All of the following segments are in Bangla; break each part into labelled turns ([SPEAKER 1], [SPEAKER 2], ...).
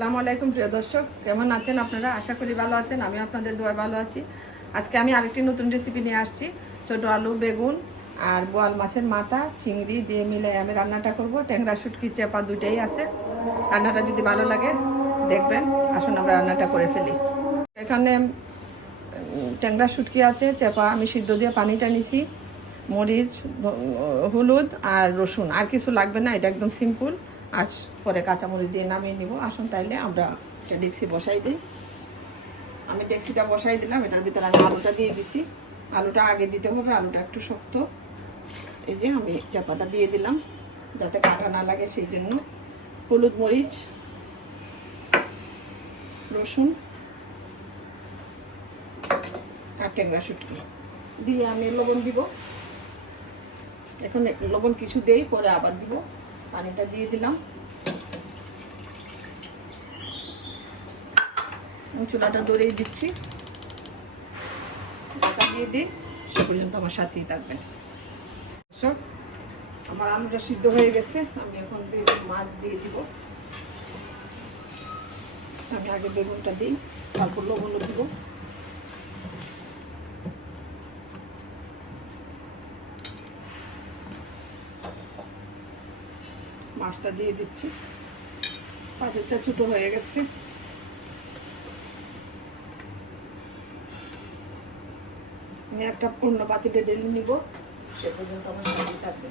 [SPEAKER 1] আসসালামু আলাইকুম, প্রিয় দর্শক। কেমন আছেন আপনারা? আশা করি ভালো আছেন আমি আপনাদের দোয়া ভালো আছি। আজকে আমি আরেকটি নতুন রেসিপি নিয়ে আসছি, ছোট আলু, বেগুন আর বোয়াল মাছের মাথা, চিংড়ি দিয়ে মিলে আমি রান্নাটা করব। ট্যাংরা, শুটকি, চেপা দুটাই আছে। রান্নাটা যদি ভালো লাগে, দেখবেন। আসুন আমরা রান্নাটা করে ফেলি। এখানে ট্যাংরা, শুটকি আছে, চেপা আমি সিদ্ধ দিয়ে পানিটা নিছি, মরিচ হলুদ আর রসুন। আর কিছু লাগবে না, এটা একদম সিম্পল আর পরে কাঁচামরিচ দিয়ে নামিয়ে নিব। আসুন তাইলে আমরা একটা ডেক্সি বসাই দিই। আমি ডেক্সিটা বসাই দিলাম, এটার ভিতরে আমি আলুটা দিয়ে দিছি। আলুটা আগে দিতে হবে, আলুটা একটু শক্ত। এই যে আমি চাপাটা দিয়ে দিলাম, যাতে কাটা না লাগে সেই জন্য। হলুদ মরিচ, রসুন, আর ট্যাংরা শুটকি। দিয়ে আমি লবণ দিব। এখন লবণ কিছু দেই, পরে আবার দিব। পানিটা দিয়ে দিলাম। চুলাটা দৌড়েই দিচ্ছি। ঢাকা দিয়ে দিই, সে পর্যন্ত আমার সাথেই থাকবেন। আমার আলুটা সিদ্ধ হয়ে গেছে। আমি এখন মাছ দিয়ে দিব। আমি আগে বেগুনটা দিই, তারপর লবণও দিব। মাছটা দিয়ে দিচ্ছি। পাতিলটা ছোটো হয়ে গেছে। আমি একটা অন্য পাতিলে ঢেলে নিব। সে পর্যন্ত আমার সাথে থাকবে।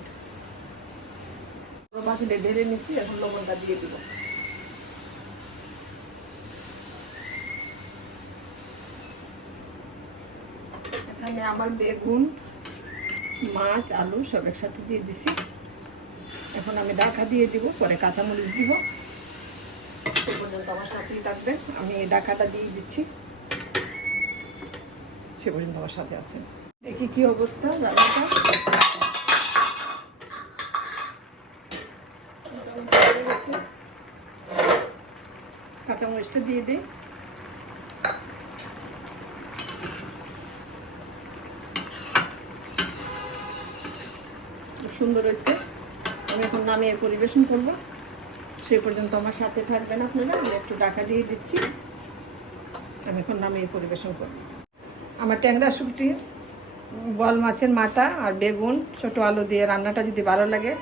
[SPEAKER 1] পাতিলে ঢেলে নিচ্ছি এখন লবণটা দিয়ে দিব। এখানে আমার বেগুন, মাছ, আলু সব একসাথে দিয়ে দিছি। এখন আমি ডাকা দিয়ে দিব, পরে কাঁচামরিচ দিব। সে পর্যন্ত আমার সাথেই থাকবে আমি ডাকাটা দিয়ে দিচ্ছি। সে পর্যন্ত আমার সাথে আছেন। দেখি কি অবস্থা, রান্নাটা। কাঁচামরিচটা দিয়ে দিই। সুন্দর হয়েছে। আমি এখন নামিয়ে পরিবেশন করব। সেই পর্যন্ত আমার সাথে থাকবেন আপনারা, আমি একটু ডাকা দিয়ে দিচ্ছি। আমি এখন নামিয়ে পরিবেশন করব। আমার ট্যাংরা শুকটি বল মাছের মাথা আর বেগুন, ছোট আলু দিয়ে রান্নাটা যদি ভালো লাগে,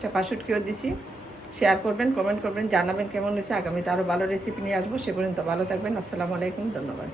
[SPEAKER 1] চাপা শুটকিও দিছি। শেয়ার করবেন কমেন্ট করবেন, জানাবেন কেমন হয়েছে। আগামীতে আরও ভালো রেসিপি নিয়ে আসব। সে পর্যন্ত ভালো থাকবেন। আসসালামু আলাইকুম, ধন্যবাদ।